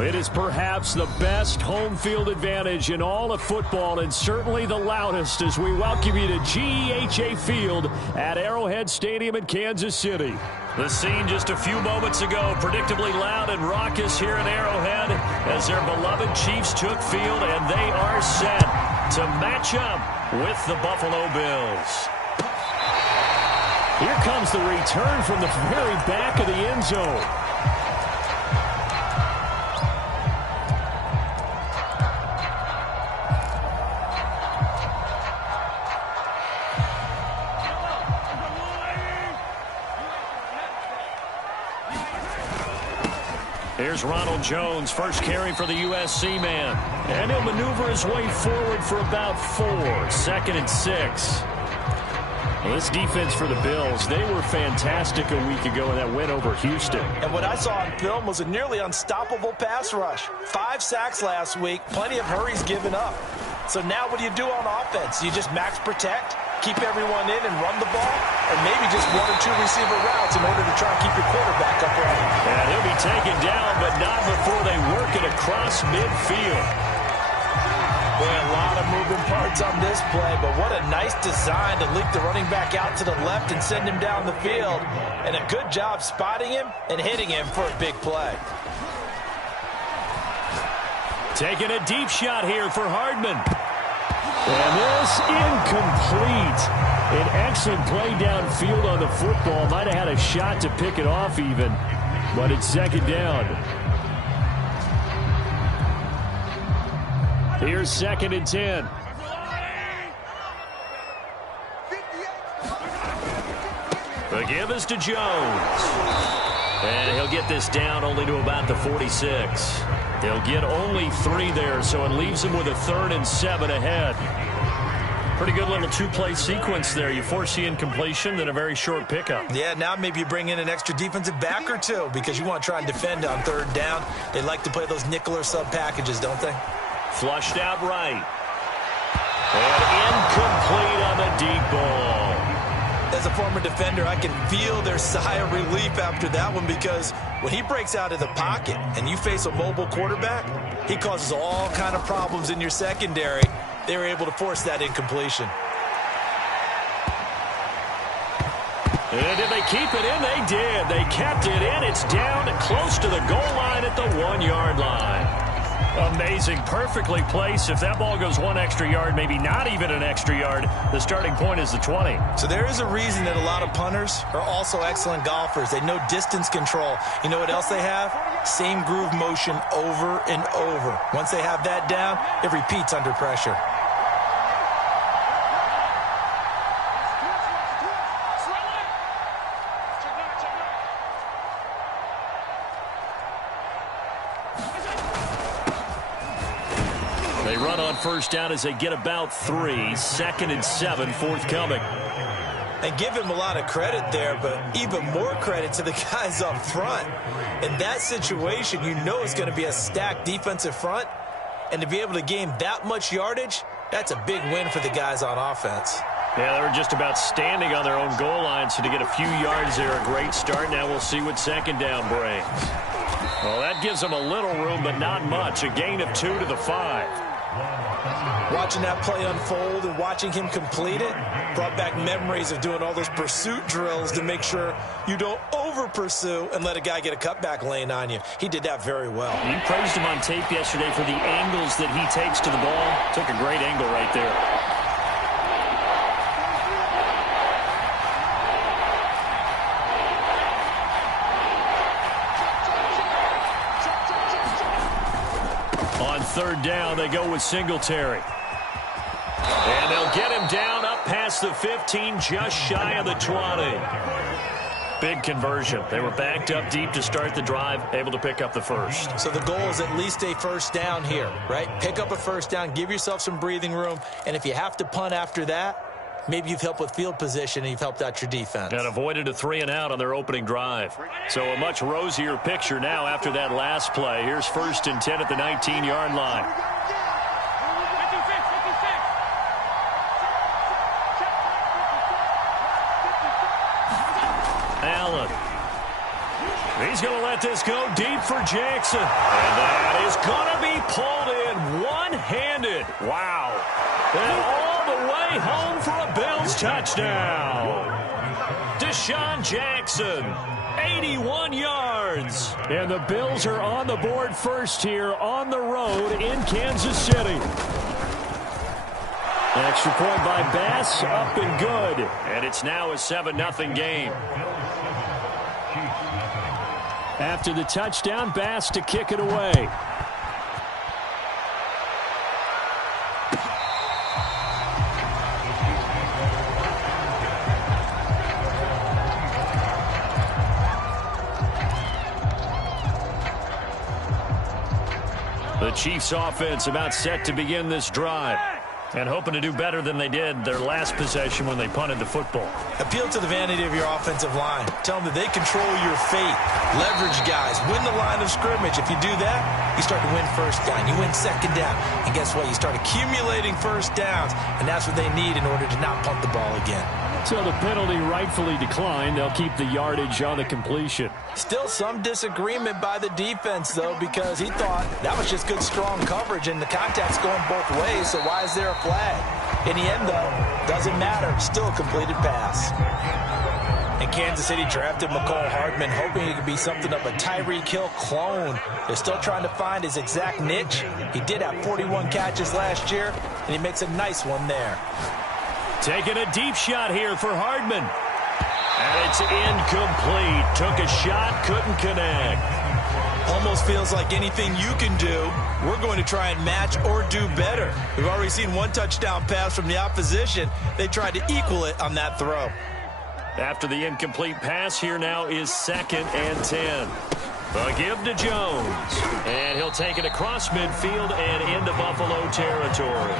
It is perhaps the best home field advantage in all of football, and certainly the loudest, as we welcome you to GEHA Field at Arrowhead Stadium in Kansas City. The scene just a few moments ago, predictably loud and raucous here in Arrowhead as their beloved Chiefs took field, and they are set to match up with the Buffalo Bills. Here comes the return from the very back of the end zone. Here's Ronald Jones, first carry for the USC man. And he'll maneuver his way forward for about 4. 2nd and 6. Well, this defense for the Bills, they were fantastic a week ago in that win over Houston. And what I saw on film was a nearly unstoppable pass rush. 5 sacks last week, plenty of hurries given up. So now what do you do on offense? You just max protect, keep everyone in and run the ball, or maybe just 1 or 2 receiver routes in order to try and keep your quarterback upright. And he'll be taken down, but not before they work it across midfield. Boy, a lot of moving parts on this play, but what a nice design to leak the running back out to the left and send him down the field. And a good job spotting him and hitting him for a big play. Taking a deep shot here for Hardman. And this incomplete. An excellent play downfield on the football. Might have had a shot to pick it off even, but it's 2nd down. Here's 2nd and 10. The give is to Jones. And he'll get this down only to about the 46. They'll get only 3 there, so it leaves him with a 3rd and 7 ahead. Pretty good little 2-play sequence there. You force the incompletion, then a very short pickup. Yeah, now maybe you bring in an extra defensive back or 2 because you want to try and defend on 3rd down. They like to play those nickel or sub packages, don't they? Flushed out right. And incomplete on the deep ball. As a former defender, I can feel their sigh of relief after that one because when he breaks out of the pocket and you face a mobile quarterback, he causes all kind of problems in your secondary. They were able to force that incompletion. And did they keep it in? They did. They kept it in. It's down close to the goal line at the 1-yard line. Amazing. Perfectly placed. If that ball goes 1 extra yard, maybe not even an extra yard, the starting point is the 20. So there is a reason that a lot of punters are also excellent golfers. They know distance control. You know what else they have? Same groove motion over and over. Once they have that down, it repeats under pressure. They run on 1st down as they get about 3. 2nd and 7 forthcoming. And give him a lot of credit there, but even more credit to the guys up front. In that situation, you know it's going to be a stacked defensive front. And to be able to gain that much yardage, that's a big win for the guys on offense. Yeah, they were just about standing on their own goal line, so to get a few yards there, a great start. Now we'll see what 2nd down brings. Well, that gives them a little room, but not much. A gain of 2 to the 5. Watching that play unfold and watching him complete it brought back memories of doing all those pursuit drills to make sure you don't over-pursue and let a guy get a cutback lane on you. He did that very well. You praised him on tape yesterday for the angles that he takes to the ball. Took a great angle right there. On 3rd down, they go with Singletary. And they'll get him down up past the 15, just shy of the 20. Big conversion. They were backed up deep to start the drive, able to pick up the 1st. So the goal is at least a 1st down here, right? Pick up a 1st down, give yourself some breathing room, and if you have to punt after that, maybe you've helped with field position and you've helped out your defense. And avoided a 3-and-out on their opening drive. So a much rosier picture now after that last play. Here's 1st and 10 at the 19-yard line. Allen He's going to let this go deep for Jackson. And that is going to be pulled in one-handed. Wow. And all the way home for a Bills touchdown. Deshaun Jackson, 81 yards. And the Bills are on the board first here on the road in Kansas City. Extra point by Bass, up and good. And it's now a 7-0 game. After the touchdown, Bass to kick it away. The Chiefs offense about set to begin this drive. And hoping to do better than they did their last possession when they punted the football. Appeal to the vanity of your offensive line. Tell them that they control your fate. Leverage guys. Win the line of scrimmage. If you do that, you start to win first down. You win second down. And guess what? You start accumulating first downs. And that's what they need in order to not punt the ball again. So the penalty rightfully declined. They'll keep the yardage on the completion. Still some disagreement by the defense, though, because he thought that was just good, strong coverage, and the contact's going both ways, so why is there a flag? In the end, though, doesn't matter. Still a completed pass. And Kansas City drafted McCole Hardman, hoping he could be something of a Tyreek Hill clone. They're still trying to find his exact niche. He did have 41 catches last year, and he makes a nice one there. Taking a deep shot here for Hardman. And it's incomplete. Took a shot, couldn't connect. Almost feels like anything you can do, we're going to try and match or do better. We've already seen one touchdown pass from the opposition. They tried to equal it on that throw. After the incomplete pass, here now is 2nd and 10. A give to Jones. And he'll take it across midfield and into Buffalo territory.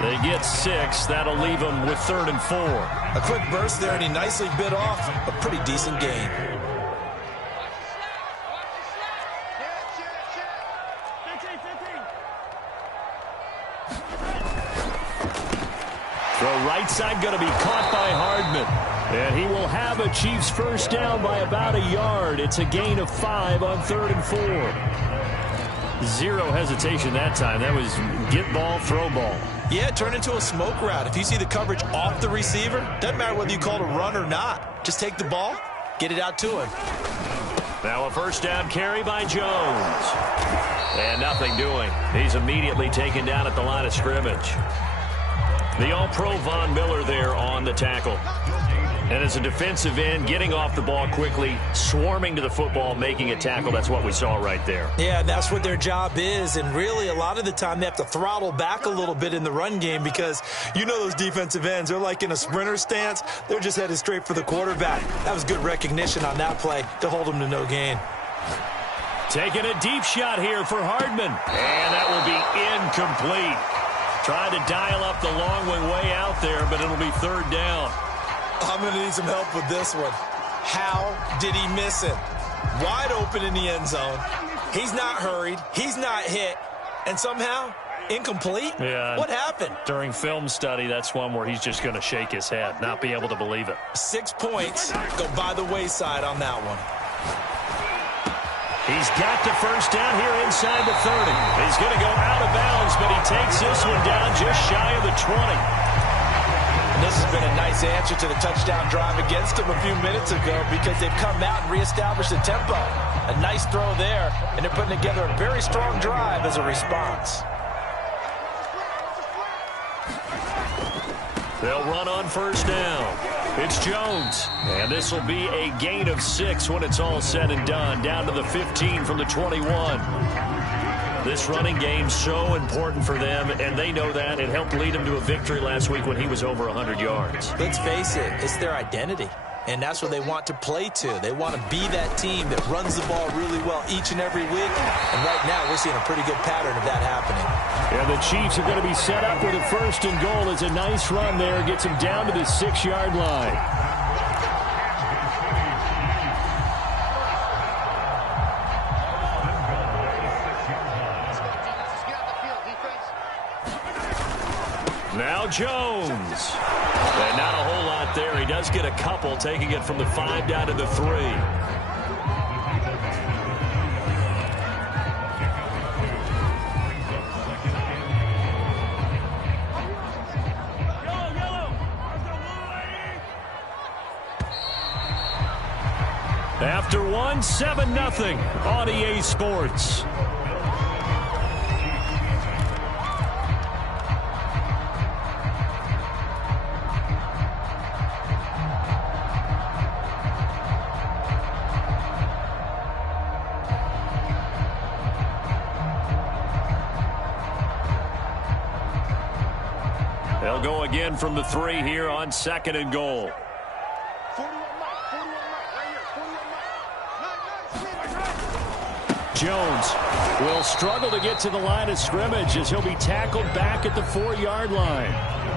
They get 6. That'll leave them with 3rd and 4. A quick burst there, and he nicely bit off a pretty decent gain. The right side going to be caught by Hardman. And he will have a Chiefs first down by about a yard. It's a gain of 5 on 3rd and 4. Zero hesitation that time. That was get ball, throw ball. Yeah, turn into a smoke route. If you see the coverage off the receiver, doesn't matter whether you call it a run or not. Just take the ball, get it out to him. Now a first down carry by Jones. And nothing doing. He's immediately taken down at the line of scrimmage. The All-Pro Von Miller there on the tackle. And as a defensive end, getting off the ball quickly, swarming to the football, making a tackle, that's what we saw right there. Yeah, that's what their job is. And really, a lot of the time, they have to throttle back a little bit in the run game because you know those defensive ends, they're like in a sprinter stance. They're just headed straight for the quarterback. That was good recognition on that play to hold them to no gain. Taking a deep shot here for Hardman. And that will be incomplete. Trying to dial up the long way out there, but it'll be 3rd down. I'm going to need some help with this one. How did he miss it? Wide open in the end zone. He's not hurried. He's not hit. And somehow, incomplete? Yeah. What happened? During film study, that's one where he's just going to shake his head, not be able to believe it. 6 points go by the wayside on that one. He's got the first down here inside the 30. He's going to go out of bounds, but he takes this one down just shy of the 20. And this has been a nice answer to the touchdown drive against them a few minutes ago because they've come out and reestablished the tempo. A nice throw there, and they're putting together a very strong drive as a response. They'll run on first down. It's Jones. And this will be a gain of 6 when it's all said and done. Down to the 15 from the 21. This running game so important for them, and they know that. It helped lead them to a victory last week when he was over 100 yards. Let's face it, it's their identity, and that's what they want to play to. They want to be that team that runs the ball really well each and every week, and right now we're seeing a pretty good pattern of that happening. And the Chiefs are going to be set up with a 1st and goal. It's a nice run there. Gets them down to the 6-yard line. Now Jones. And not a whole lot there. He does get a couple, taking it from the 5 down to the 3. After one, 7-0 on EA Sports. They'll go again from the 3 here on 2nd and goal. Jones will struggle to get to the line of scrimmage as he'll be tackled back at the 4-yard line.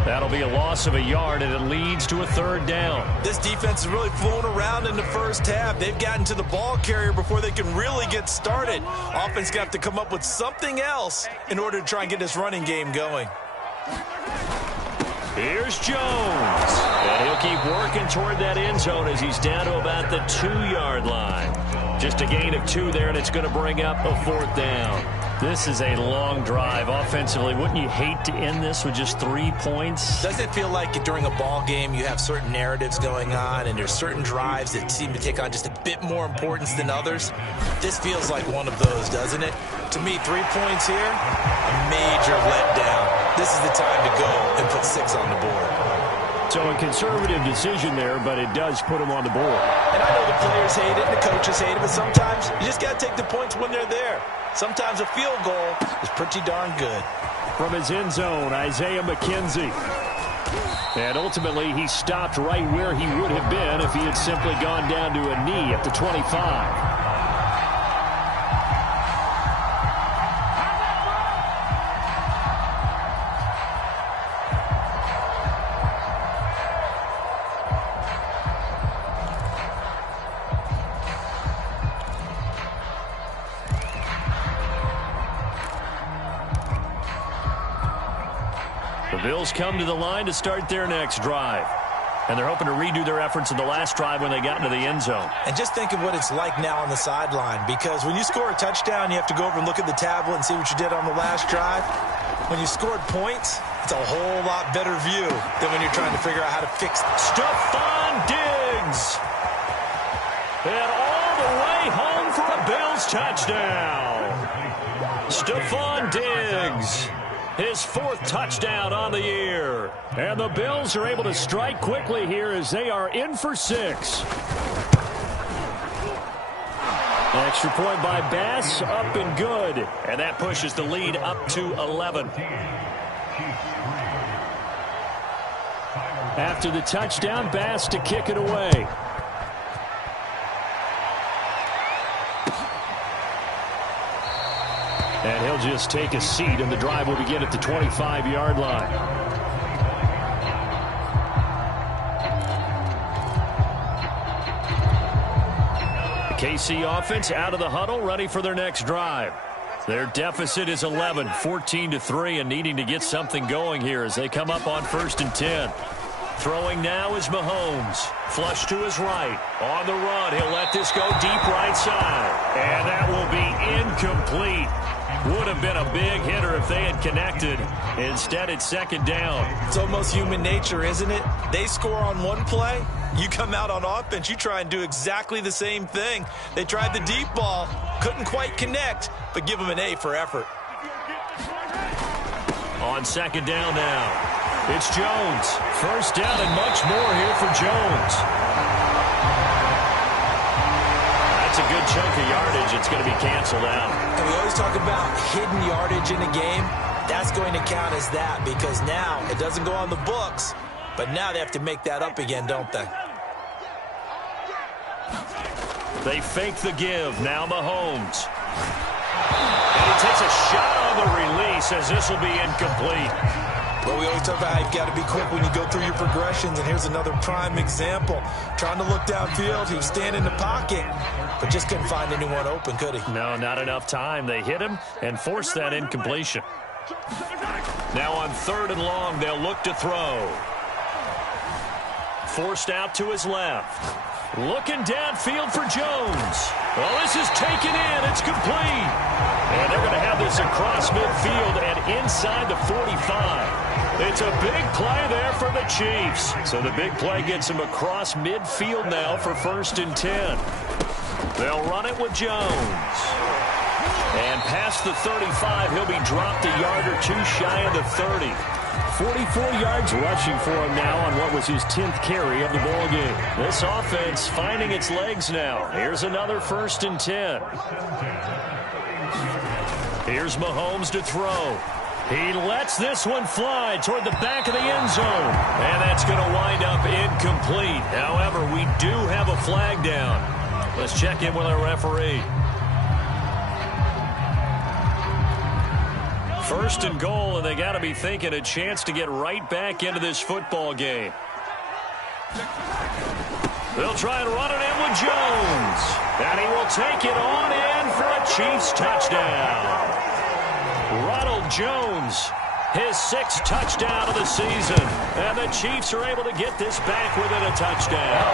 That'll be a loss of a yard, and it leads to a 3rd down. This defense is really flown around in the first half. They've gotten to the ball carrier before they can really get started. Offense got to come up with something else in order to try and get this running game going. Here's Jones. And he'll keep working toward that end zone as he's down to about the 2-yard line. Just a gain of 2 there, and it's going to bring up a 4th down. This is a long drive offensively. Wouldn't you hate to end this with just 3 points? Doesn't it feel like during a ball game you have certain narratives going on and there's certain drives that seem to take on just a bit more importance than others? This feels like one of those, doesn't it? To me, 3 points here, a major letdown. This is the time to go and put 6 on the board. So a conservative decision there, but it does put him on the board. And I know the players hate it and the coaches hate it, but sometimes you just got to take the points when they're there. Sometimes a field goal is pretty darn good. From his end zone, Isaiah McKenzie. And ultimately, he stopped right where he would have been if he had simply gone down to a knee at the 25. The Bills come to the line to start their next drive. And they're hoping to redo their efforts in the last drive when they got into the end zone. And just think of what it's like now on the sideline, because when you score a touchdown, you have to go over and look at the tablet and see what you did on the last drive. When you scored points, it's a whole lot better view than when you're trying to figure out how to fix it. Stephon Diggs. And all the way home for a Bills touchdown. Stephon Diggs. His 4th touchdown on the year. And the Bills are able to strike quickly here as they are in for 6. Extra point by Bass, up and good. And that pushes the lead up to 11. After the touchdown, Bass to kick it away. And he'll just take a seat, and the drive will begin at the 25-yard line. The KC offense out of the huddle, ready for their next drive. Their deficit is 11, 14-3, and needing to get something going here as they come up on 1st and 10. Throwing now is Mahomes. Flush to his right. On the run, he'll let this go deep right side. And that will be incomplete. Would have been a big hitter if they had connected. Instead, it's 2nd down. It's almost human nature, isn't it? They score on one play. You come out on offense, you try and do exactly the same thing. They tried the deep ball, couldn't quite connect, but give them an A for effort. On 2nd down now, it's Jones. 1st down and much more here for Jones. That's a good chunk of yardage. It's going to be canceled out. And we always talk about hidden yardage in a game. That's going to count as that because now it doesn't go on the books, but now they have to make that up again, don't they? They fake the give. Now Mahomes. And he takes a shot on the release as this will be incomplete. But we always talk about how you've got to be quick when you go through your progressions, and here's another prime example. Trying to look downfield, he was standing in the pocket, but just couldn't find anyone open, could he? No, not enough time. They hit him and forced that incompletion. Now on 3rd and long, they'll look to throw. Forced out to his left. Looking downfield for Jones. Well, this is taken in. It's complete. And they're going to have this across midfield and inside the 45. It's a big play there for the Chiefs. So the big play gets them across midfield now for 1st and 10. They'll run it with Jones. And past the 35, he'll be dropped a yard or two shy of the 30. 44 yards rushing for him now on what was his 10th carry of the ball game. This offense finding its legs now. Here's another 1st and 10. Here's Mahomes to throw. He lets this one fly toward the back of the end zone. And that's going to wind up incomplete. However, we do have a flag down. Let's check in with our referee. 1st and goal, and they got to be thinking a chance to get right back into this football game. They'll try and run it in with Jones. And he will take it on in for a Chiefs touchdown. Ronald Jones, his 6th touchdown of the season. And the Chiefs are able to get this back within a touchdown.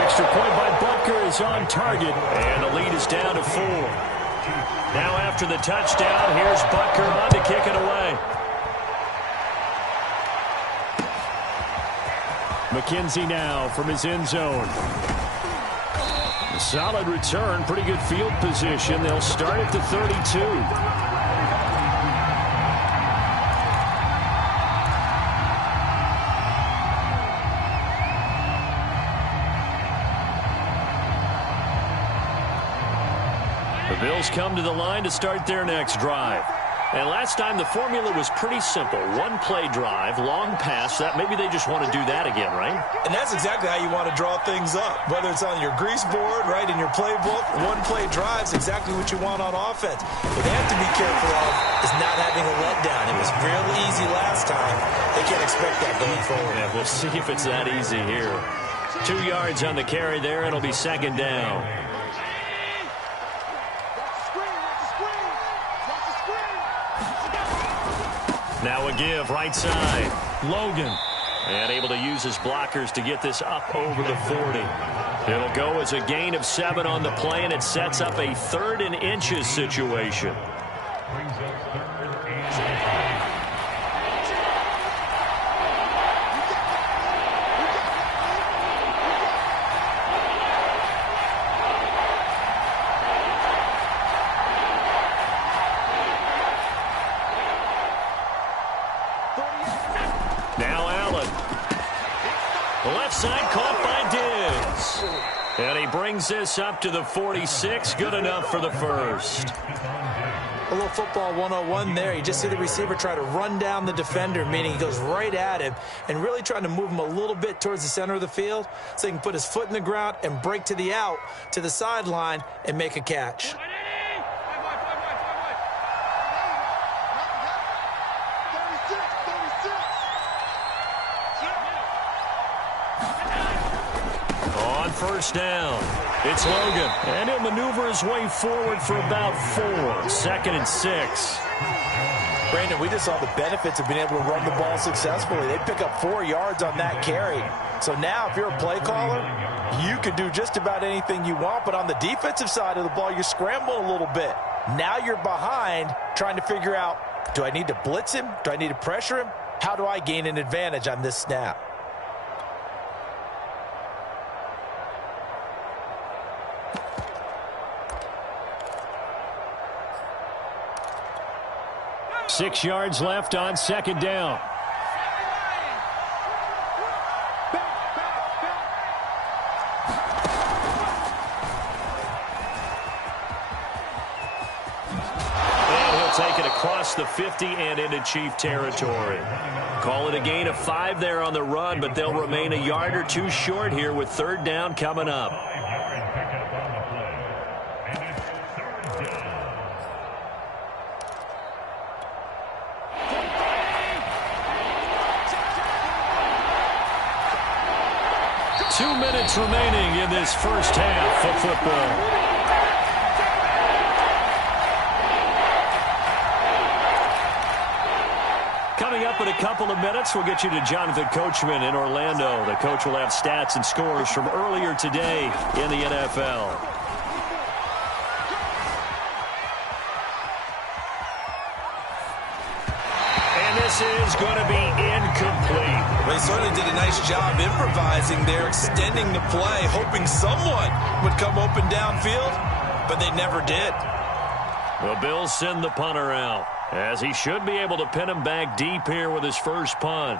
Extra point by Butker is on target. And the lead is down to 4. Now after the touchdown, here's Butker on to kick it away. McKenzie now from his end zone. Solid return, pretty good field position. They'll start at the 32. The Bills come to the line to start their next drive. And last time the formula was pretty simple. One play drive, long pass. That maybe they just want to do that again, right? And that's exactly how you want to draw things up. Whether it's on your grease board, right, in your playbook, one play drive's exactly what you want on offense. What they have to be careful of is not having a letdown. It was real easy last time. They can't expect that going forward. Yeah, we'll see if it's that easy here. 2 yards on the carry there. It'll be 2nd down. Now a give, right side. Logan. And able to use his blockers to get this up over the 40. It'll go as a gain of 7 on the play, and it sets up a 3rd and inches situation. Now Allen. The left side caught by Diggs. And he brings this up to the 46. Good enough for the 1st. A little football 101 there. You just see the receiver try to run down the defender, meaning he goes right at him and really trying to move him a little bit towards the center of the field so he can put his foot in the ground and break to the out, to the sideline, and make a catch. On 1st down, it's Logan. And he'll maneuver his way forward for about 4. 2nd and 6. Brandon, we just saw the benefits of being able to run the ball successfully. They pick up 4 yards on that carry. So now if you're a play caller, you can do just about anything you want. But on the defensive side of the ball, you scramble a little bit. Now you're behind trying to figure out, do I need to blitz him? Do I need to pressure him? How do I gain an advantage on this snap? Six yards left on 2nd down. And he'll take it across the 50 and into Chief territory. Call it a gain of 5 there on the run, but they'll remain a yard or 2 short here with 3rd down coming up. Two minutes remaining in this first half of football. Coming up in a couple of minutes, we'll get you to Jonathan Coachman in Orlando. The coach will have stats and scores from earlier today in the NFL. this is going to be incomplete. Well, he certainly did a nice job improvising there, extending the play, hoping someone would come open downfield, but they never did. The Bills send the punter out, as he should be able to pin him back deep here with his first punt.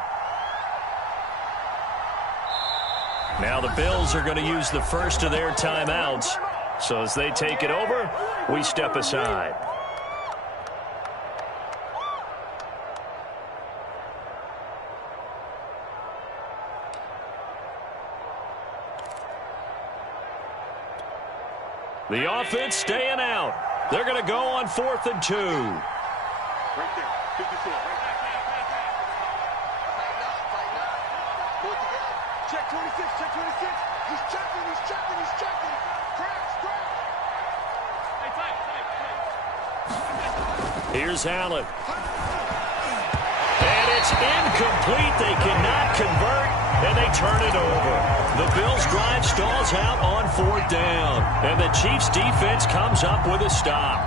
Now the Bills are going to use the first of their timeouts. So as they take it over, we step aside. The offense staying out. They're going to go on 4th and 2. Right there, 54, right there. Pull it together. Check 26, check 26. He's checking, he's checking, he's checking. Cracks. Hey, tight. Here's Allen. And it's incomplete. They cannot convert, and they turn it over. The Bills' drive stalls out on 4th down, and the Chiefs' defense comes up with a stop.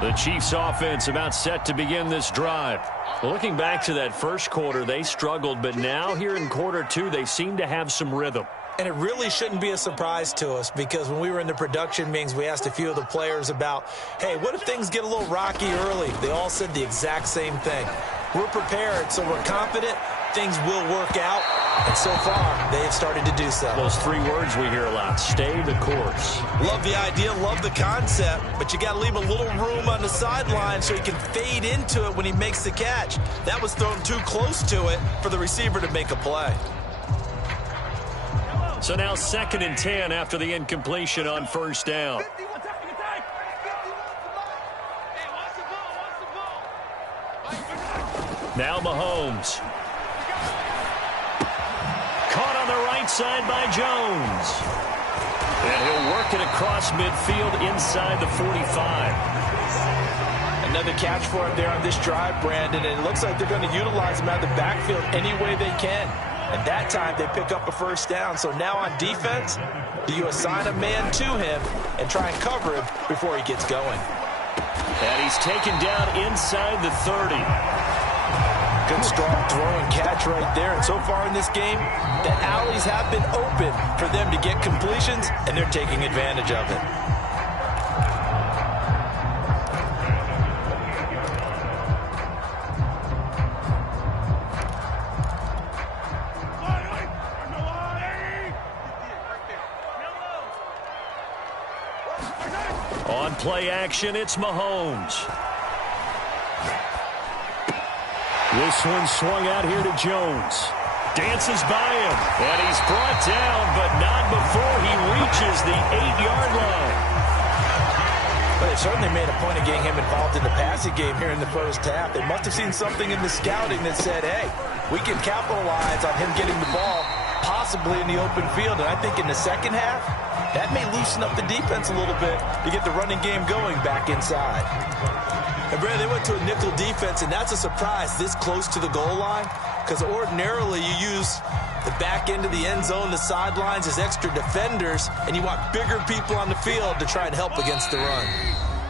The Chiefs' offense about set to begin this drive. Looking back to that first quarter, they struggled, but now here in quarter 2, they seem to have some rhythm. And it really shouldn't be a surprise to us, because when we were in the production meetings, we asked a few of the players about, hey, what if things get a little rocky early? They all said the exact same thing. We're prepared, so we're confident things will work out. And so far, they have started to do so. Those 3 words we hear a lot: stay the course. Love the idea, love the concept, but you got to leave a little room on the sideline so he can fade into it when he makes the catch. That was thrown too close to it for the receiver to make a play. So now 2nd and 10 after the incompletion on 1st down. Now Mahomes. Caught on the right side by Jones. And he'll work it across midfield inside the 45. Another catch for him there on this drive, Brandon, and it looks like they're going to utilize him out of the backfield any way they can. And that time they pick up a 1st down. So now on defense, do you assign a man to him and try and cover him before he gets going? And he's taken down inside the 30. Good strong throw and catch right there. And so far in this game, the alleys have been open for them to get completions, and they're taking advantage of it. On play action, it's Mahomes. This one swung out here to Jones. Dances by him, and he's brought down, but not before he reaches the 8-yard line. But they certainly made a point of getting him involved in the passing game here in the first half. They must have seen something in the scouting that said, hey, we can capitalize on him getting the ball possibly in the open field. And I think in the second half, that may loosen up the defense a little bit to get the running game going back inside. And, Brad, they went to a nickel defense, and that's a surprise this close to the goal line, because ordinarily you use the back end of the end zone, the sidelines as extra defenders, and you want bigger people on the field to try and help against the run.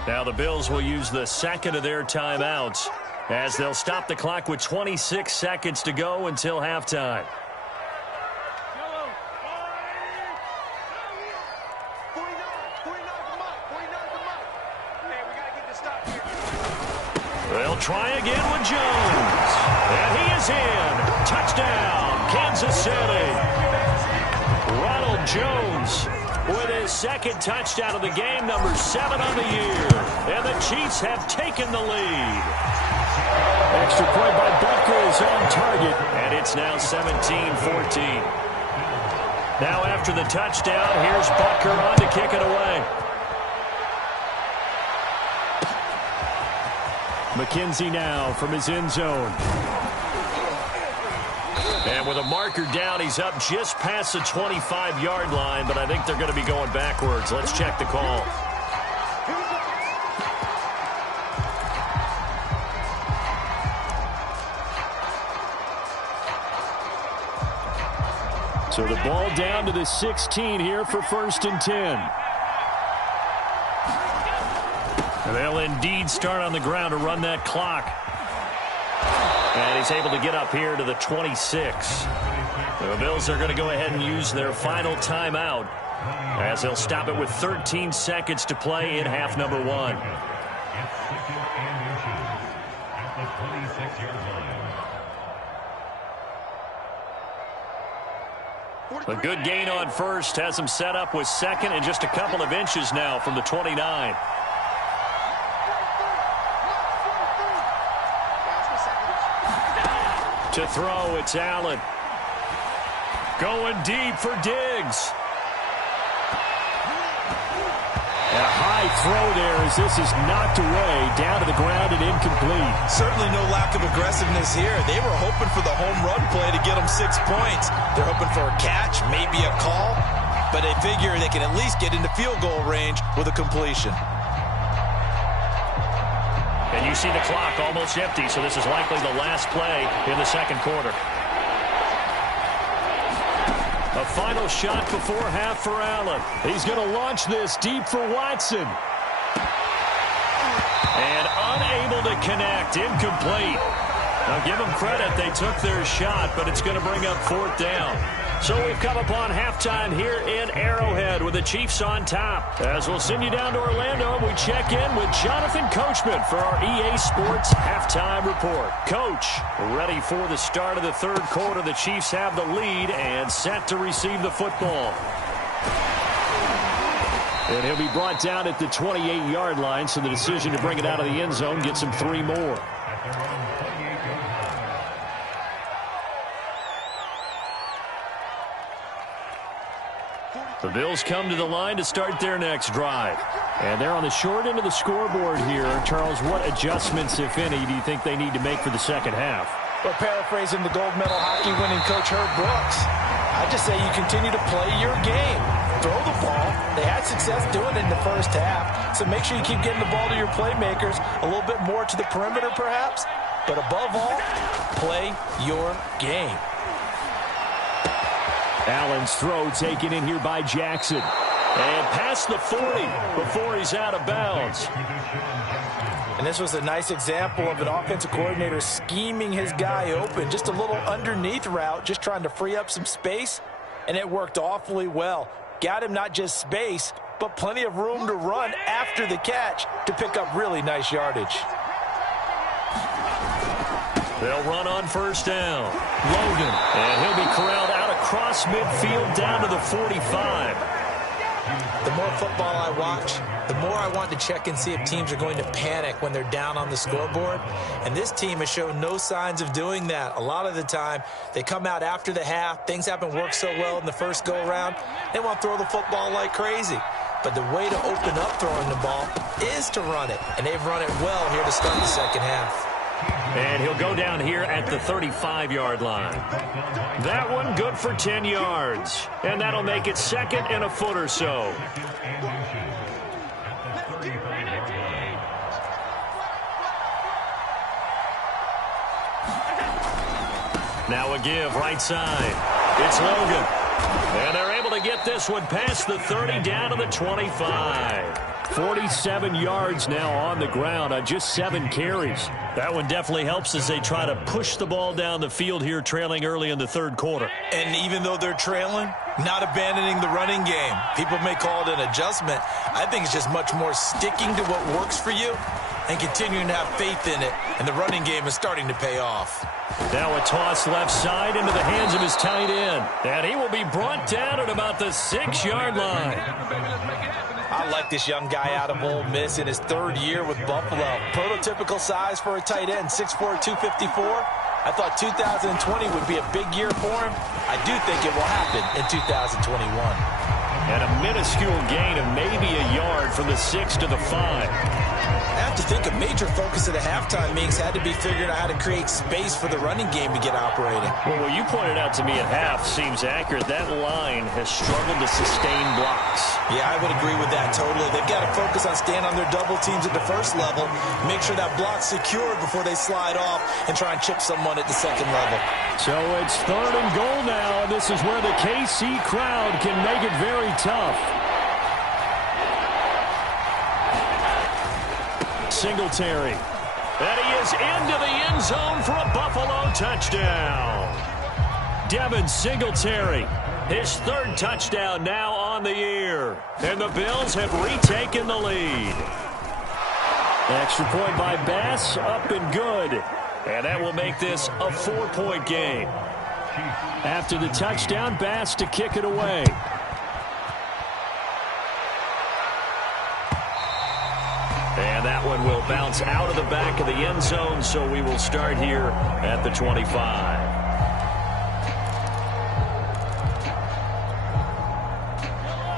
Now the Bills will use the 2nd of their timeouts as they'll stop the clock with 26 seconds to go until halftime. They'll try again with Jones. And he is in. Touchdown, Kansas City. Ronald Jones with his 2nd touchdown of the game, number 7 on the year. And the Chiefs have taken the lead. Extra point by Butker is on target. And it's now 17-14. Now after the touchdown, here's Butker on to kick it away. McKenzie now from his end zone. And with a marker down, he's up just past the 25-yard line, but I think they're going to be going backwards. Let's check the call. So the ball down to the 16 here for 1st and 10. They'll indeed start on the ground to run that clock. And he's able to get up here to the 26. The Bills are going to go ahead and use their final timeout as they'll stop it with 13 seconds to play in half number 1. A good gain on first has him set up with second and just a couple of inches now from the 29. To throw, it's Allen. Going deep for Diggs. And a high throw there as this is knocked away, down to the ground and incomplete. Certainly no lack of aggressiveness here. They were hoping for the home run play to get them 6 points. They're hoping for a catch, maybe a call, but they figure they can at least get into field goal range with a completion. And you see the clock almost empty, so this is likely the last play in the second quarter. A final shot before half for Allen. He's going to launch this deep for Watson. And unable to connect, incomplete. Now give them credit, they took their shot, but it's going to bring up 4th down. So we've come upon halftime here in Arrowhead with the Chiefs on top. As we'll send you down to Orlando, we check in with Jonathan Coachman for our EA Sports Halftime Report. Coach, ready for the start of the third quarter. The Chiefs have the lead and set to receive the football. And he'll be brought down at the 28-yard line, so the decision to bring it out of the end zone gets him 3 more. The Bills come to the line to start their next drive. And they're on the short end of the scoreboard here. Charles, what adjustments, if any, do you think they need to make for the second half? Well, paraphrasing the gold medal hockey winning coach Herb Brooks, I just say you continue to play your game. Throw the ball. They had success doing it in the first half, so make sure you keep getting the ball to your playmakers, a little bit more to the perimeter perhaps, but above all, play your game. Allen's throw taken in here by Jackson. And past the 40 before he's out of bounds. And this was a nice example of an offensive coordinator scheming his guy open. Just a little underneath route, just trying to free up some space. And it worked awfully well. Got him not just space, but plenty of room to run after the catch to pick up really nice yardage. They'll run on first down. Logan. And he'll be corralled out across midfield down to the 45. The more football I watch, the more I want to check and see if teams are going to panic when they're down on the scoreboard. And this team has shown no signs of doing that. A lot of the time, they come out after the half. Things haven't worked so well in the first go-around. They want to throw the football like crazy. But the way to open up throwing the ball is to run it. And they've run it well here to start the second half. And he'll go down here at the 35-yard line. That one good for 10 yards. And that'll make it second and a foot or so. Now a give right side. It's Logan. And they're able to get this one past the 30 down to the 25. 47 yards now on the ground on just 7 carries. That one definitely helps as they try to push the ball down the field here, trailing early in the third quarter. And even though they're trailing, not abandoning the running game. People may call it an adjustment. I think it's just much more sticking to what works for you and continuing to have faith in it. And the running game is starting to pay off. Now a toss left side into the hands of his tight end. And he will be brought down at about the 6-yard line. I like this young guy out of Ole Miss in his third year with Buffalo. Prototypical size for a tight end, 6'4", 254. I thought 2020 would be a big year for him. I do think it will happen in 2021. And a minuscule gain of maybe a yard from the 6 to the 5. I have to think a major focus of the halftime meetings had to be figuring out how to create space for the running game to get operating. Well, what you pointed out to me at half seems accurate. That line has struggled to sustain blocks. Yeah, I would agree with that totally. They've got to focus on staying on their double teams at the first level, make sure that block's secured before they slide off and try and chip someone at the second level. So it's 3rd and goal now, and this is where the KC crowd can make it very tough. Singletary. And he is into the end zone for a Buffalo touchdown. Devin Singletary, his third touchdown now on the year. And the Bills have retaken the lead. Extra point by Bass, up and good. And that will make this a 4-point game. After the touchdown, Bass to kick it away. And that one will bounce out of the back of the end zone, so we will start here at the 25.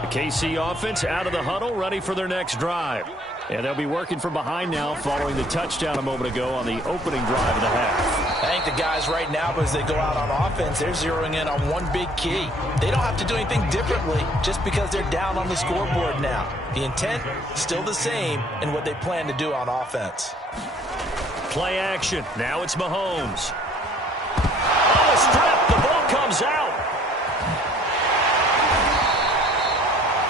The KC offense out of the huddle, ready for their next drive. And they'll be working from behind now following the touchdown a moment ago on the opening drive of the half. I think the guys right now, as they go out on offense, they're zeroing in on one big key. They don't have to do anything differently just because they're down on the scoreboard now. The intent, still the same in what they plan to do on offense. Play action. Now it's Mahomes. On the strip, the ball comes out.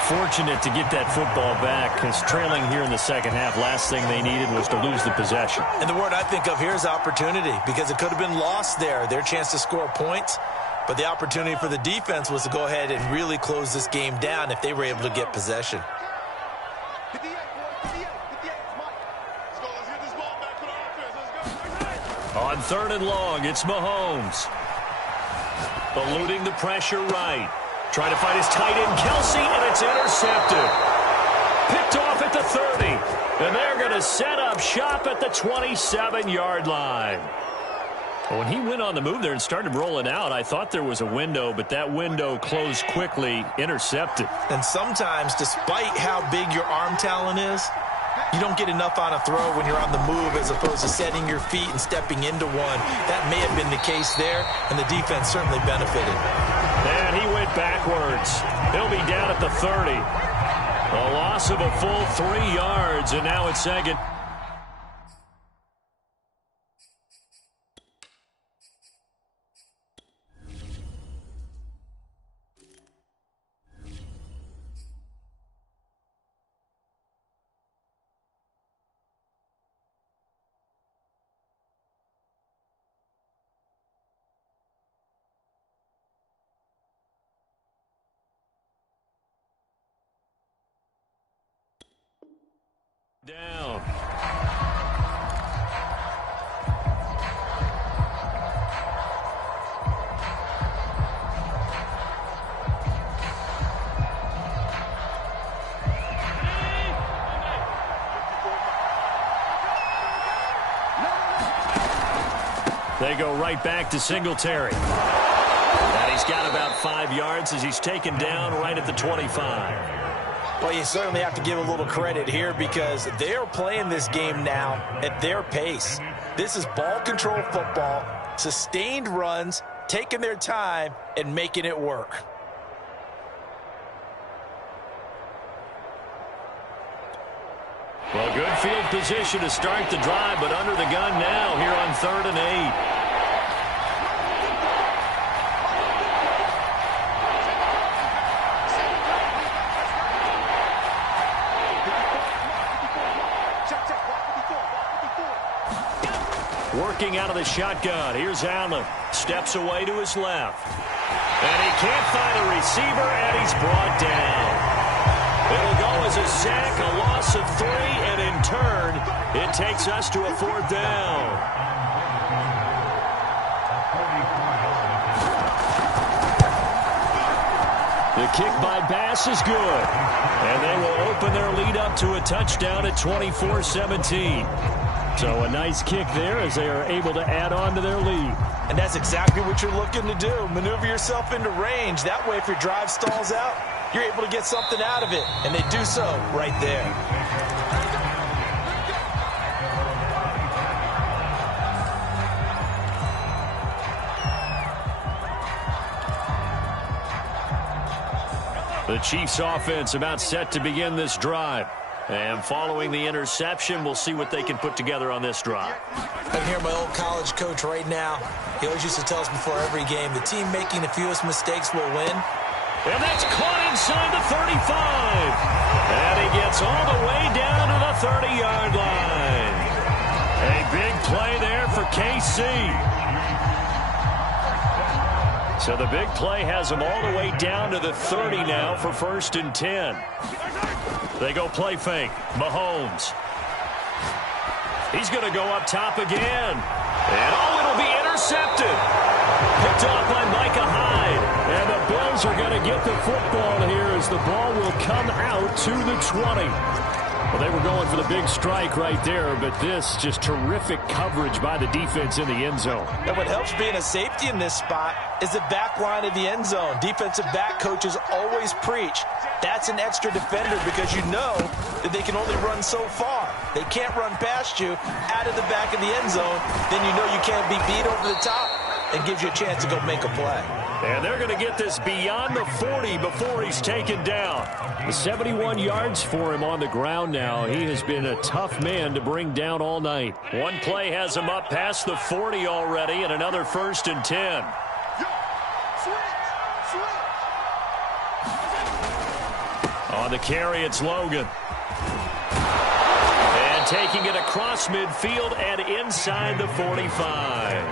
Fortunate to get that football back, because trailing here in the second half, last thing they needed was to lose the possession. And the word I think of here is opportunity, because it could have been lost there, their chance to score points. But the opportunity for the defense was to go ahead and really close this game down if they were able to get possession. On 3rd and long, it's Mahomes. Eluding the pressure right. Trying to find his tight end, Kelsey, and it's intercepted. Picked off at the 30. And they're going to set up shop at the 27-yard line. When he went on the move there and started rolling out, I thought there was a window, but that window closed quickly, intercepted. And sometimes, despite how big your arm talent is, you don't get enough on a throw when you're on the move as opposed to setting your feet and stepping into one. That may have been the case there, and the defense certainly benefited. And he went backwards. He'll be down at the 30. A loss of a full 3 yards, and now it's second. Down. They go right back to Singletary. And he's got about 5 yards as he's taken down right at the 25. Well, you certainly have to give a little credit here because they're playing this game now at their pace. This is ball control football, sustained runs, taking their time, and making it work. Well, good field position to start the drive, but under the gun now here on 3rd and 8. Working out of the shotgun. Here's Allen. Steps away to his left. And he can't find a receiver, and he's brought down. It'll go as a sack, a loss of 3, and in turn, it takes us to a 4th down. The kick by Bass is good. And they will open their lead up to a touchdown at 24-17. So a nice kick there as they are able to add on to their lead. And that's exactly what you're looking to do. Maneuver yourself into range. That way, if your drive stalls out, you're able to get something out of it. And they do so right there. The Chiefs offense about set to begin this drive. And following the interception, we'll see what they can put together on this drive. I can hear my old college coach right now. He always used to tell us before every game, the team making the fewest mistakes will win. And that's caught inside the 35. And he gets all the way down to the 30-yard line. A big play there for KC. So the big play has him all the way down to the 30 now for 1st and 10. They go play fake. Mahomes. He's going to go up top again. And it'll be intercepted. Picked off by Micah Hyde. And the Bills are going to get the football here as the ball will come out to the 20. Well, they were going for the big strike right there, but this just terrific coverage by the defense in the end zone. And what helps being a safety in this spot is the back line of the end zone. Defensive back coaches always preach. That's an extra defender because you know that they can only run so far. They can't run past you out of the back of the end zone. Then you know you can't be beat over the top and gives you a chance to go make a play. And they're going to get this beyond the 40 before he's taken down. 71 yards for him on the ground now. He has been a tough man to bring down all night. One play has him up past the 40 already, and another 1st and 10. On the carry, it's Logan. And taking it across midfield and inside the 45.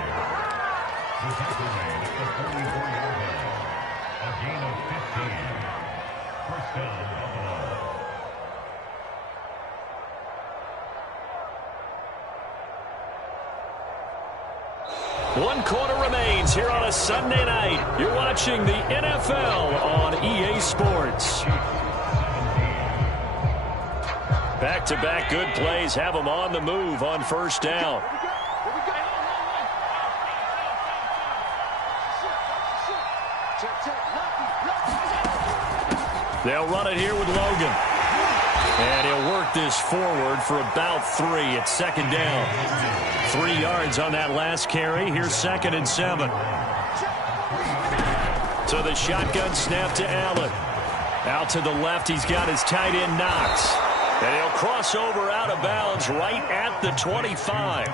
One quarter remains here on a Sunday night. You're watching the NFL on EA Sports. Back-to-back good plays have them on the move on 1st down. They'll run it here with Logan. And he'll work this forward for about 3 at 2nd down. 3 yards on that last carry. Here's 2nd and 7. So the shotgun snap to Allen. Out to the left, he's got his tight end Knox. And he'll cross over out of bounds right at the 25.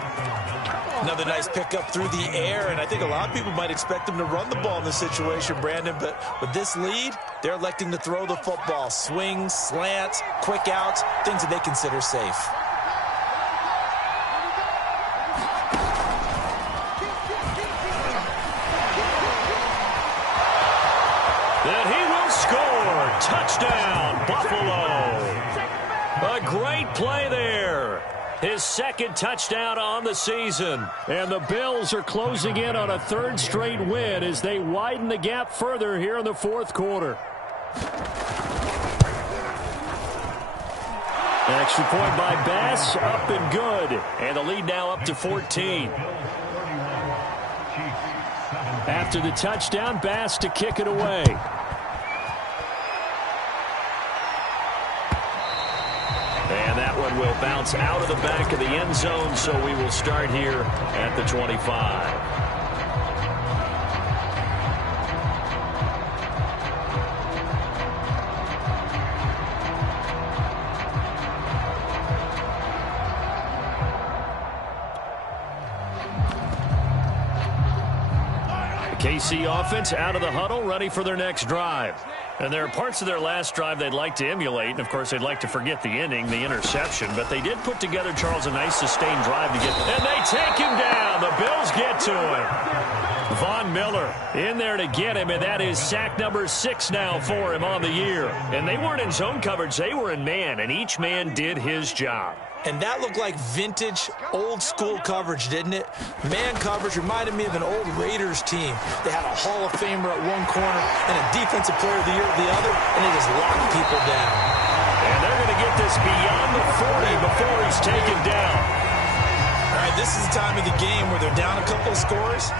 Another nice pickup through the air, and I think a lot of people might expect him to run the ball in this situation, Brandon, but with this lead, they're electing to throw the football. Swings, slants, quick outs, things that they consider safe. And he will score. Touchdown, Buffalo. A great play there. His 2nd touchdown on the season. And the Bills are closing in on a 3rd straight win as they widen the gap further here in the 4th quarter. An extra point by Bass, up and good. And the lead now up to 14. After the touchdown, Bass to kick it away. And that one will bounce out of the back of the end zone, so we will start here at the 25. KC offense out of the huddle, ready for their next drive. And there are parts of their last drive they'd like to emulate, and of course they'd like to forget the ending, the interception, but they did put together, Charles, a nice sustained drive to get, and they take him down. The Bills get to him. Von Miller in there to get him, and that is sack number 6 now for him on the year. And they weren't in zone coverage, they were in man, and each man did his job. And that looked like vintage, old-school coverage, didn't it? Man coverage reminded me of an old Raiders team. They had a Hall of Famer at one corner and a Defensive Player of the Year at the other, and they just locked people down. And they're going to get this beyond the 40 before he's taken down. All right, this is the time of the game where they're down a couple of scores,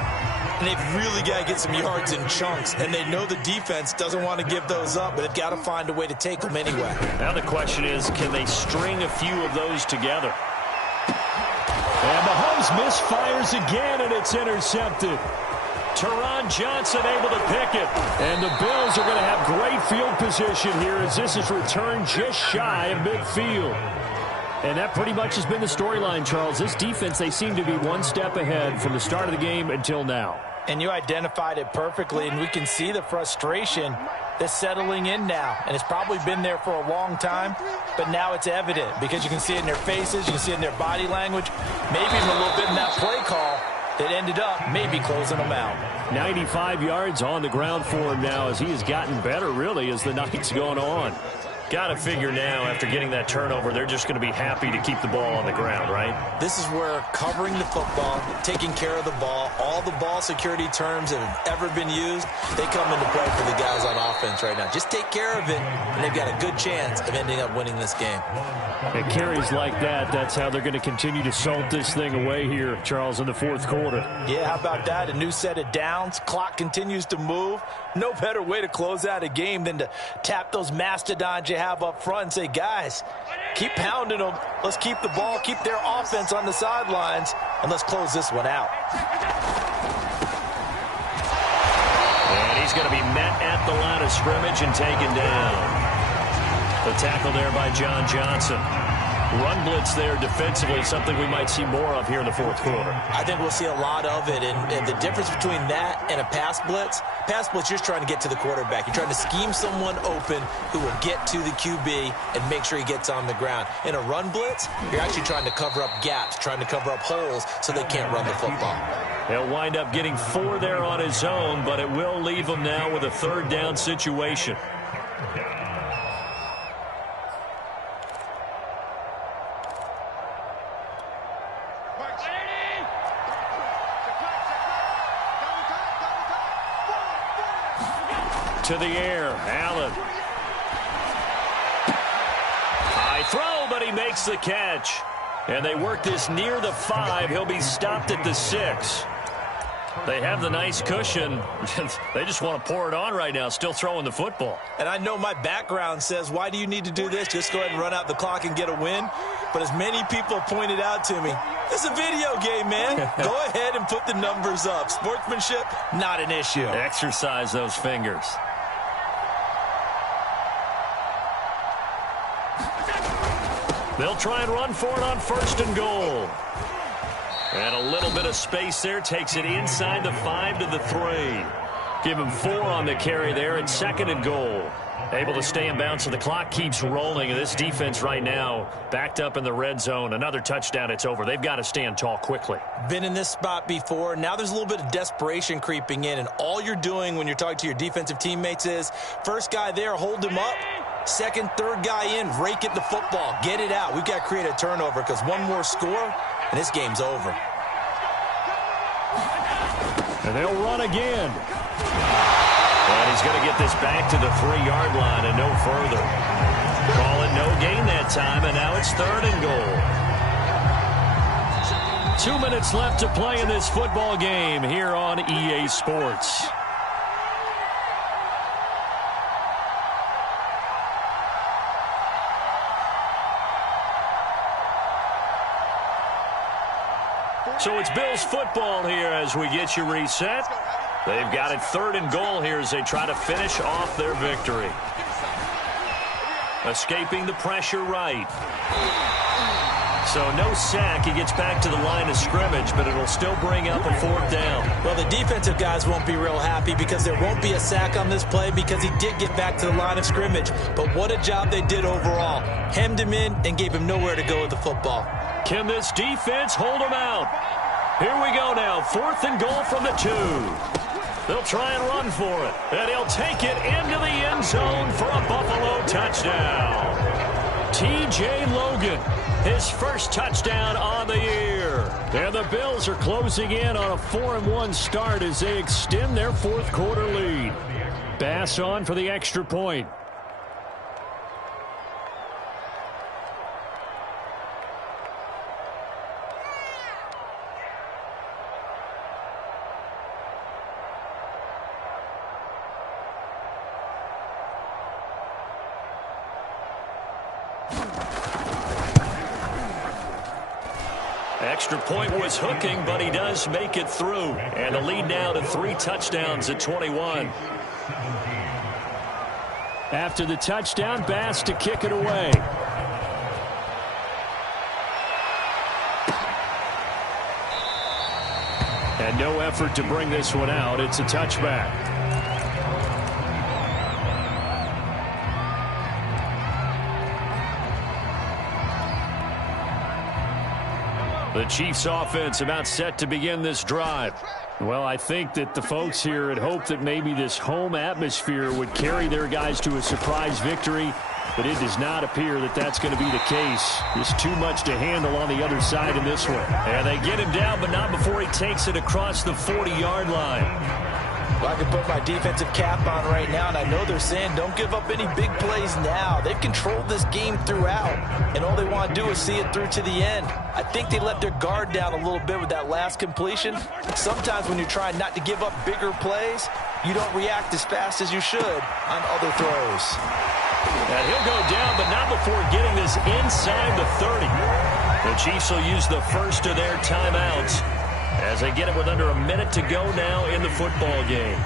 and they've really got to get some yards in chunks. And they know the defense doesn't want to give those up, but they've got to find a way to take them anyway. Now the question is, can they string a few of those together? And Mahomes misfires again, and it's intercepted. Teron Johnson able to pick it. And the Bills are going to have great field position here as this is returned just shy of midfield. And that pretty much has been the storyline, Charles. This defense, they seem to be one step ahead from the start of the game until now. And you identified it perfectly, and we can see the frustration That's settling in now, and it's probably been there for a long time, but now it's evident because you can see it in their faces, you can see it in their body language, maybe even a little bit in that play call that ended up maybe closing them out. 95 yards on the ground for him now as he has gotten better, really, as the night's going on. Got to figure now, after getting that turnover, they're just going to be happy to keep the ball on the ground, right? This is where covering the football, taking care of the ball, all the ball security terms that have ever been used, they come into play for the guys on offense right now. Just take care of it, and they've got a good chance of ending up winning this game. It carries like that. That's how they're going to continue to salt this thing away here, Charles, in the fourth quarter. Yeah, how about that? A new set of downs. Clock continues to move. No better way to close out a game than to tap those mastodons you have up front and say, guys, keep pounding them. Let's keep the ball, keep their offense on the sidelines, and let's close this one out. And he's going to be met at the line of scrimmage and taken down. The tackle there by John Johnson. Run blitz there defensively, something we might see more of here in the fourth quarter. I think we'll see a lot of it, and the difference between that and a pass blitz, you're just trying to get to the quarterback. You're trying to scheme someone open who will get to the QB and make sure he gets on the ground. In a run blitz, you're actually trying to cover up gaps, trying to cover up holes so they can't run the football. He'll wind up getting 4 there on his own, but it will leave him now with a third down situation. To the air, Allen. High throw, but he makes the catch. And they work this near the 5. He'll be stopped at the 6. They have the nice cushion. They just want to pour it on right now, still throwing the football. And I know my background says, why do you need to do this? Just go ahead and run out the clock and get a win. But as many people pointed out to me, it's a video game, man. Go ahead and put the numbers up. Sportsmanship, not an issue. Exercise those fingers. They'll try and run for it on 1st and goal. And a little bit of space there takes it inside the 5 to the 3. Give him 4 on the carry there at 2nd and goal. Able to stay in bounds, so the clock keeps rolling. And this defense right now backed up in the red zone. Another touchdown, it's over. They've got to stand tall quickly. Been in this spot before. Now there's a little bit of desperation creeping in. And all you're doing when you're talking to your defensive teammates is, first guy there, hold him up. Second, third guy in, rake at the football. Get it out. We've got to create a turnover because one more score, and this game's over. And they'll run again. And he's going to get this back to the 3-yard line and no further. Call it no gain that time, and now it's 3rd and goal. 2 minutes left to play in this football game here on EA Sports. So it's Bills football here as we get you reset. They've got it 3rd and goal here as they try to finish off their victory. Escaping the pressure right. So no sack. He gets back to the line of scrimmage, but it'll still bring up a 4th down. Well, the defensive guys won't be real happy because there won't be a sack on this play because he did get back to the line of scrimmage. But what a job they did overall. Hemmed him in and gave him nowhere to go with the football. Can this defense hold him out? Here we go now. 4th and goal from the 2. They'll try and run for it. And he'll take it into the end zone for a Buffalo touchdown. T.J. Logan, his first touchdown on the year. And the Bills are closing in on a 4-1 start as they extend their 4th quarter lead. Bass on for the extra point. Extra point was hooking, but he does make it through. And the lead now to 3 touchdowns at 21. After the touchdown, Bass to kick it away. And no effort to bring this one out. It's a touchback. The Chiefs offense about set to begin this drive. Well, I think that the folks here had hoped that maybe this home atmosphere would carry their guys to a surprise victory, but it does not appear that that's going to be the case. There's too much to handle on the other side in this one. And they get him down, but not before he takes it across the 40-yard line. Well, I can put my defensive cap on right now, and I know they're saying don't give up any big plays now. They've controlled this game throughout, and all they want to do is see it through to the end. I think they let their guard down a little bit with that last completion. Sometimes when you're trying not to give up bigger plays, you don't react as fast as you should on other throws. And he'll go down, but not before getting this inside the 30. The Chiefs will use the first of their timeouts as they get it with under a minute to go now in the football game.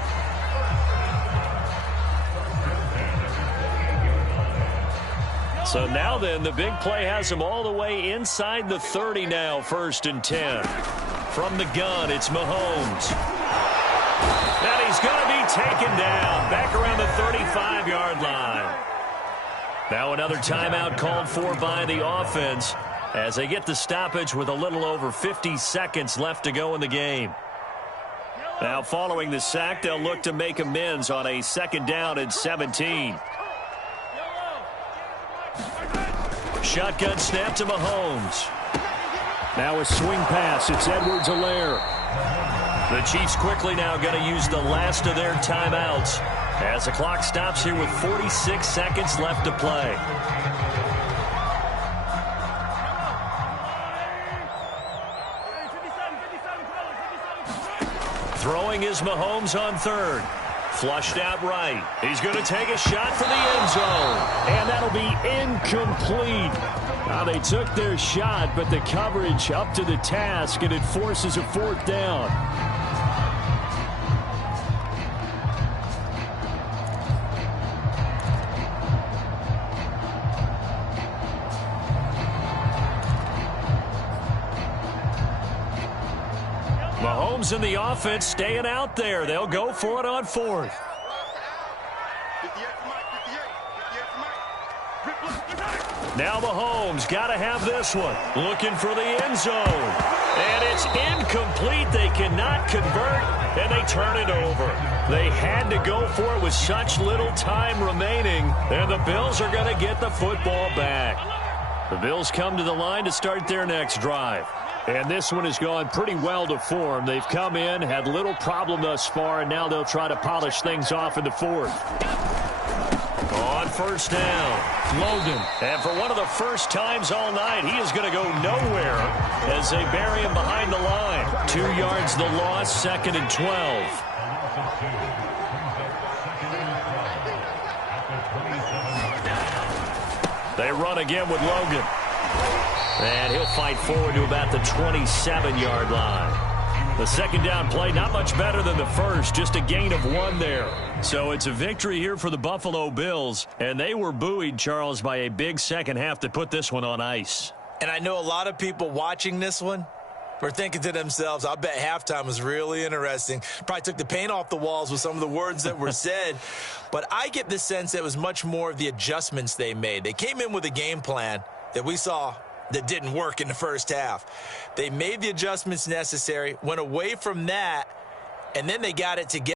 So now then, the big play has him all the way inside the 30 now, 1st and 10. From the gun, it's Mahomes. And he's going to be taken down back around the 35-yard line. Now another timeout called for by the offense as they get the stoppage with a little over 50 seconds left to go in the game. Now following the sack, they'll look to make amends on a 2nd down and 17. Shotgun snap to Mahomes. Now a swing pass. It's Edwards-Helaire. The Chiefs quickly now going to use the last of their timeouts as the clock stops here with 46 seconds left to play. Throwing is Mahomes on 3rd. Flushed out right. He's going to take a shot for the end zone. And that'll be incomplete. Now they took their shot, but the coverage up to the task, and it forces a 4th down. Mahomes and the offense staying out there. They'll go for it on 4th. Now Mahomes got to have this one. Looking for the end zone. And it's incomplete. They cannot convert, and they turn it over. They had to go for it with such little time remaining, and the Bills are going to get the football back. The Bills come to the line to start their next drive. And this one has gone pretty well to form. They've come in, had little problem thus far, and now they'll try to polish things off in the 4th. On 1st down, Logan. And for one of the first times all night, he is going to go nowhere as they bury him behind the line. 2 yards the loss, 2nd and 12. They run again with Logan. And he'll fight forward to about the 27-yard line. The 2nd down play, not much better than the first, just a gain of 1 there. So it's a victory here for the Buffalo Bills, and they were buoyed, Charles, by a big second half to put this one on ice. And I know a lot of people watching this one were thinking to themselves, I bet halftime was really interesting. Probably took the paint off the walls with some of the words that were said. But I get the sense that it was much more of the adjustments they made. They came in with a game plan that we saw that didn't work in the first half. They made the adjustments necessary, went away from that, and then they got it together.